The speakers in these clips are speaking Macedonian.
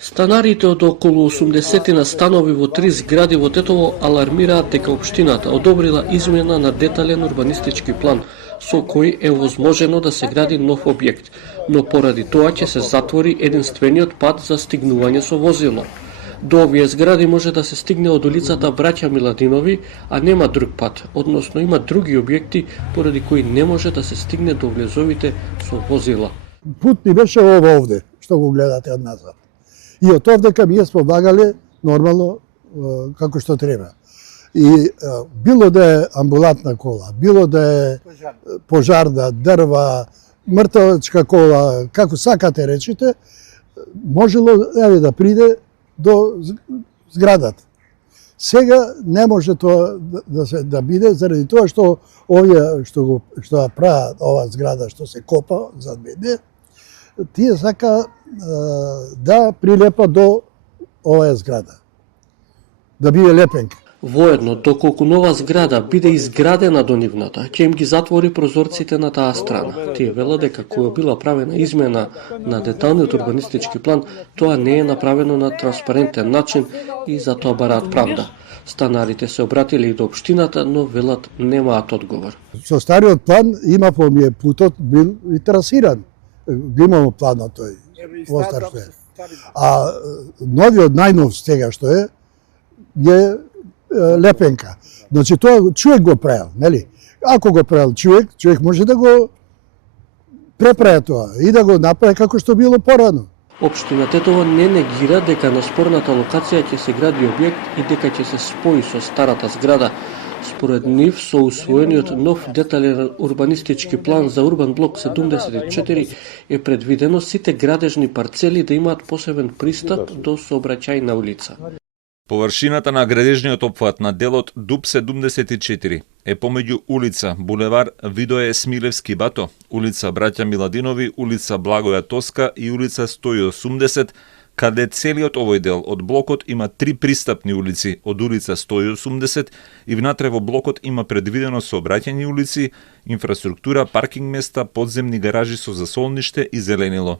Станарите од околу 80 станови во 3 згради во Тетово алармираат дека општината одобрила измена на детален урбанистички план со кој е возможено да се гради нов објект, но поради тоа ќе се затвори единствениот пат за стигнување со возило. До овие згради може да се стигне од улицата Браќа Миладинови, а нема друг пат, односно има други објекти поради кои не може да се стигне до влезовите со возила. Пут ни беше ова овде, што го гледате од назад. И од овдека ние сме влагале нормално како што треба. И било да е амбулантна кола, било да е пожарна, дрва, мртвачка кола, како сакате речите, можело да приде до зградата. Сега не може тоа да биде заради тоа што овие што прават ова зграда што се копа зад мене, тие сака да прилепа до оваа зграда. Да биде лепенка. Воедно, доколку нова зграда биде изградена до нивната, ќе им ги затвори прозорците на таа страна. Тие велат дека кога била правена измена на деталниот урбанистички план, тоа не е направено на транспарентен начин и затоа бараат правда. Станарите се обратиле и до општината, но велат немаат одговор. Со стариот план има помие путот бил и трасиран. Имamo планот тој, остар што е. А новиот најнов сега што е лепенка. Значи тоа човек го правил, нели? Ако го правил човек може да го преправи тоа и да го направи како што било порано. Општина Тетово не негира дека на спорната локација ќе се гради објект и дека ќе се спои со старата зграда. Според нив, со усвоениот нов детален урбанистички план за урбан блок 74 е предвидено сите градежни парцели да имаат посебен пристап до сообраќајна улица. Површината на градежниот опфат на делот Дуб 74 е помеѓу улица Булевар Видое Смилевски Бато, улица Браќа Миладинови, улица Благоја Тоска и улица 180, каде целиот овој дел од блокот има 3 пристапни улици од улица 180 и внатре во блокот има предвидено сообраќајни улици, инфраструктура, паркинг места, подземни гаражи со засолниште и зеленило.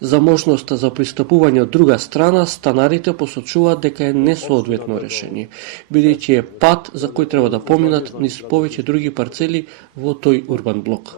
За можноста за пристапување од друга страна, станарите посочуваат дека е несоодветно решение, бидејќи е пат за кој треба да поминат низ повеќе други парцели во тој урбан блок.